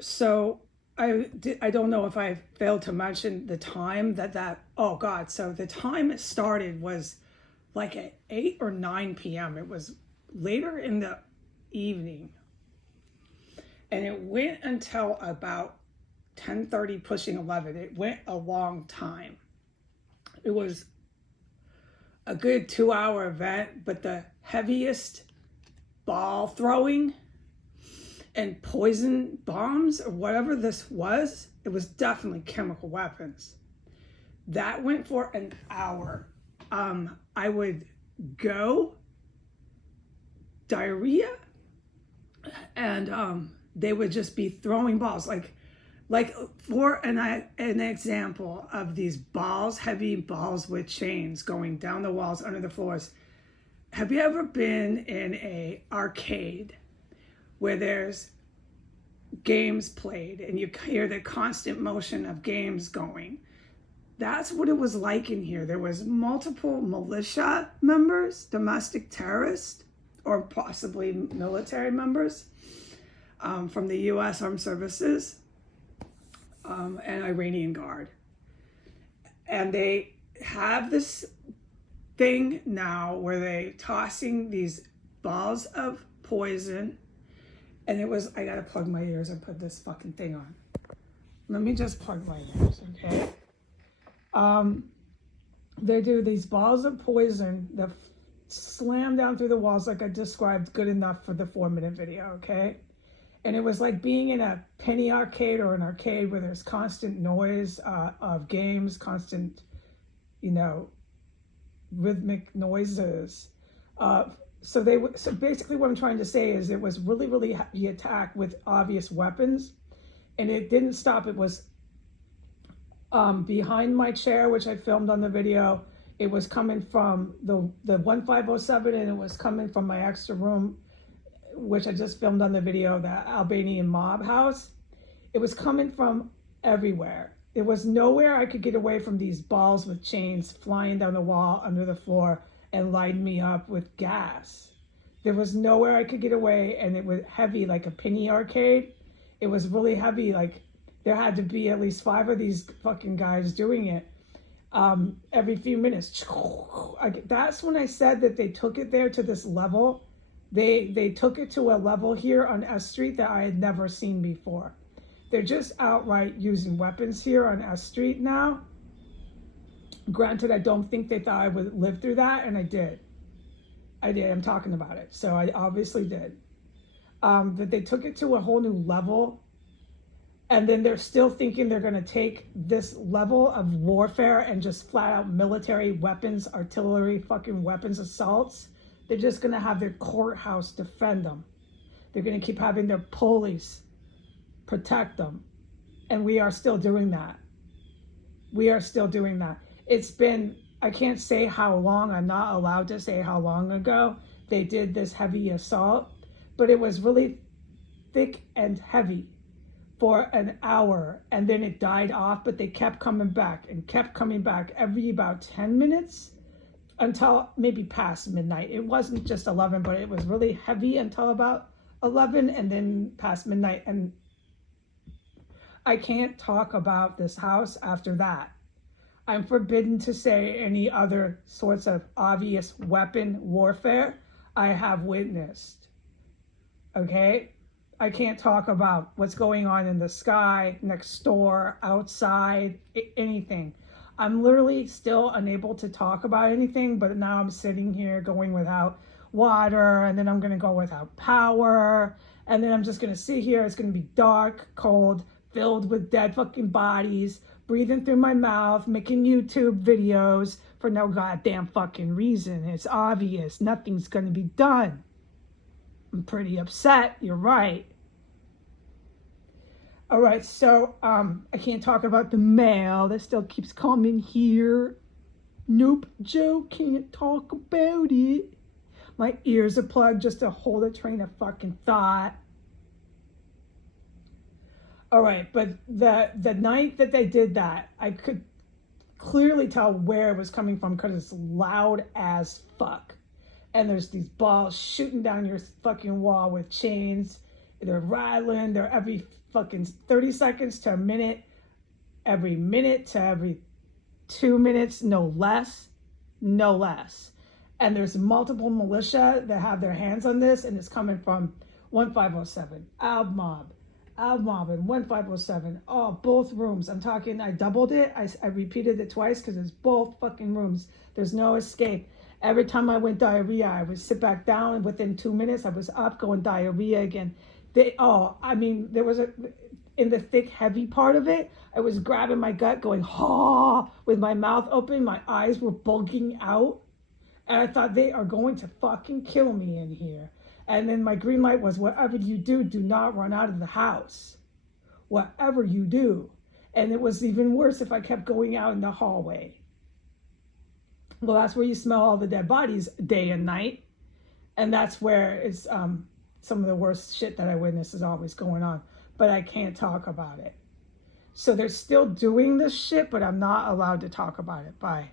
So I don't know if I failed to mention the time oh God, so the time it started was like at 8 or 9 p.m. It was later in the evening, and it went until about 10:30, pushing 11. It went a long time. It was a good 2-hour event, but the heaviest ball throwing and poison bombs or whatever this was, it was definitely chemical weapons. That went for an hour. I would go diarrhea, and they would just be throwing balls like for an example of these balls, heavy balls with chains going down the walls, under the floors. Have you ever been in a arcade where there's games played and you hear the constant motion of games going? That's what it was like in here. There was multiple militia members, domestic terrorists, or possibly military members from the U.S. Armed Services and Iranian Guard. And they have this thing now where they tossing these balls of poison. And it was, I gotta plug my ears and put this fucking thing on. Let me just plug my ears, okay? They do these balls of poison that slam down through the walls like I described, good enough for the 4-minute video, okay? And it was like being in a penny arcade or an arcade where there's constant noise of games, constant, rhythmic noises. So basically what I'm trying to say is it was really, really heavy attack with obvious weapons, and it didn't stop. It was behind my chair, which I filmed on the video. It was coming from the 1507, and it was coming from my extra room, which I just filmed on the video, the Albanian mob house. It was coming from everywhere. There was nowhere I could get away from these balls with chains flying down the wall, under the floor, and lighting me up with gas. There was nowhere I could get away, and it was heavy like a penny arcade. It was really heavy, like there had to be at least 5 of these fucking guys doing it every few minutes. That's when I said that they took it there to this level. They took it to a level here on S Street that I had never seen before. They're just outright using weapons here on S Street now. Granted, I don't think they thought I would live through that, and I did. I'm talking about it, so I obviously did. But they took it to a whole new level, and then they're still thinking they're going to take this level of warfare and just flat out military weapons, artillery, fucking weapons, assaults. They're just going to have their courthouse defend them. They're going to keep having their police protect them. And we are still doing that. We are still doing that. It's been, I can't say how long, I'm not allowed to say how long ago they did this heavy assault, but it was really thick and heavy for an hour, and then it died off, but they kept coming back and kept coming back every about 10 minutes until maybe past midnight. It wasn't just 11, but it was really heavy until about 11 and then past midnight. And I can't talk about this house after that. I'm forbidden to say any other sorts of obvious weapon warfare I have witnessed. Okay? I can't talk about what's going on in the sky, next door, outside, anything. I'm literally still unable to talk about anything, but now I'm sitting here going without water, and then I'm going to go without power, and then I'm just going to sit here. It's going to be dark, cold, filled with dead fucking bodies, breathing through my mouth, making YouTube videos for no goddamn fucking reason. It's obvious. Nothing's going to be done. I'm pretty upset. You're right. All right, so I can't talk about the mail. That still keeps coming here. Nope, Joe can't talk about it. My ears are plugged just to hold a train of fucking thought. All right, but the night that they did that, I could clearly tell where it was coming from because it's loud as fuck. And there's these balls shooting down your fucking wall with chains. They're rattling. They're every fucking 30 seconds to a minute, every minute to every 2 minutes, no less, no less. And there's multiple militia that have their hands on this, and it's coming from 1507, Al Mob, and 1507. Oh, both rooms. I'm talking, I doubled it. I repeated it twice because it's both fucking rooms. There's no escape. Every time I went diarrhea, I would sit back down, and within 2 minutes, I was up going diarrhea again. There was in the thick, heavy part of it, I was grabbing my gut, going, ha, with my mouth open. My eyes were bulging out. And I thought, they are going to fucking kill me in here. And then my green light was, whatever you do, do not run out of the house. Whatever you do. And it was even worse if I kept going out in the hallway. Well, that's where you smell all the dead bodies day and night. And that's where it's some of the worst shit that I witnessed is always going on. But I can't talk about it. So they're still doing this shit, but I'm not allowed to talk about it. Bye.